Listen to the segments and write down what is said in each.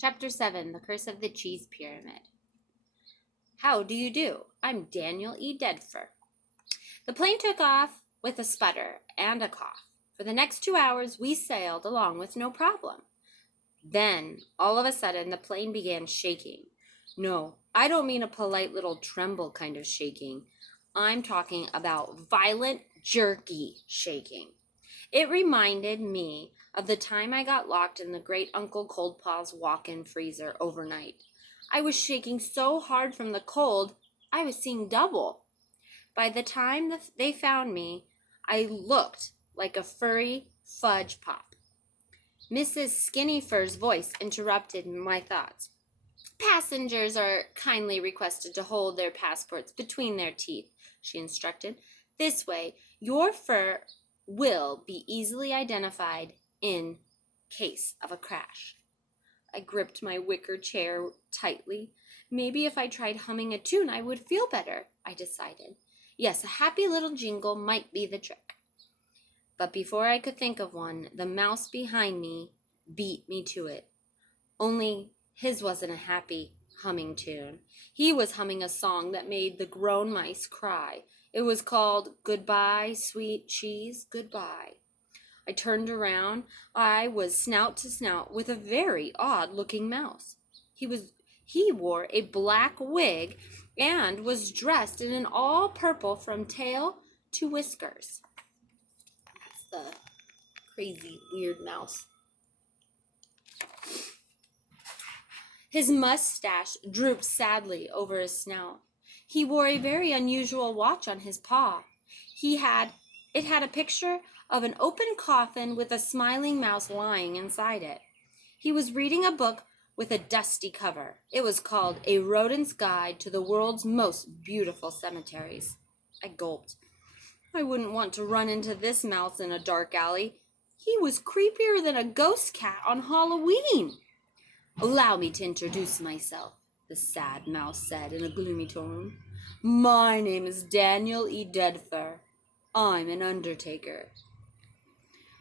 Chapter 7, The Curse of the Cheese Pyramid. How do you do? I'm Daniel E. Dedfer. The plane took off with a sputter and a cough. For the next 2 hours, we sailed along with no problem. Then, all of a sudden, the plane began shaking. No, I don't mean a polite little tremble kind of shaking. I'm talking about violent, jerky shaking. It reminded me of the time I got locked in the great Uncle Coldpaw's walk-in freezer overnight. I was shaking so hard from the cold, I was seeing double. By the time they found me, I looked like a furry fudge pop. Mrs. Skinnyfur's voice interrupted my thoughts. Passengers are kindly requested to hold their passports between their teeth, she instructed. This way, your fur will be easily identified in case of a crash. I gripped my wicker chair tightly. Maybe if I tried humming a tune, I would feel better, I decided. Yes, a happy little jingle might be the trick. But before I could think of one, the mouse behind me beat me to it. Only his wasn't a happy humming tune. He was humming a song that made the grown mice cry. It was called Goodbye, Sweet Cheese, Goodbye. I turned around. I was snout to snout with a very odd-looking mouse. He wore a black wig and was dressed in an all-purple from tail to whiskers. That's the crazy, weird mouse. His mustache drooped sadly over his snout. He wore a very unusual watch on his paw. It had a picture of an open coffin with a smiling mouse lying inside it. He was reading a book with a dusty cover. It was called A Rodent's Guide to the World's Most Beautiful Cemeteries. I gulped. I wouldn't want to run into this mouse in a dark alley. He was creepier than a ghost cat on Halloween. Allow me to introduce myself, the sad mouse said in a gloomy tone. My name is Daniel E. Dedfer. I'm an undertaker.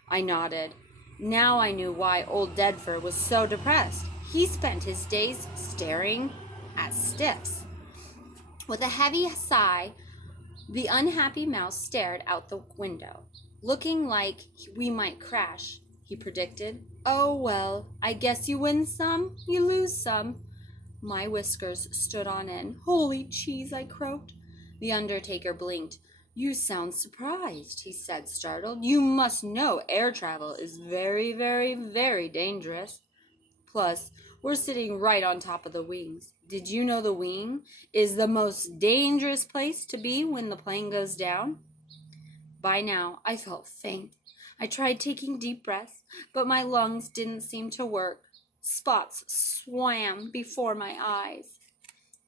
I nodded. Now I knew why old Dedfer was so depressed. He spent his days staring at stiffs. With a heavy sigh, the unhappy mouse stared out the window. Looking like we might crash, he predicted. Oh, well, I guess you win some, you lose some. My whiskers stood on end. Holy cheese, I croaked. The undertaker blinked. You sound surprised, he said, startled. You must know air travel is very, very, very dangerous. Plus, we're sitting right on top of the wings. Did you know the wing is the most dangerous place to be when the plane goes down? By now, I felt faint. I tried taking deep breaths, but my lungs didn't seem to work. Spots swam before my eyes.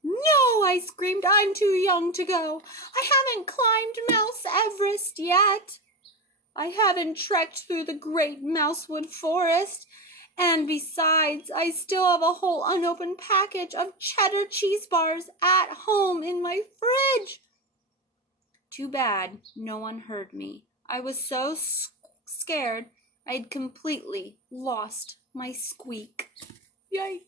No, I screamed, I'm too young to go. I haven't climbed Mount Everest yet. I haven't trekked through the great Mousewood Forest. And besides, I still have a whole unopened package of cheddar cheese bars at home in my fridge. Too bad no one heard me. I was so scared I'd completely lost my squeak. Yikes.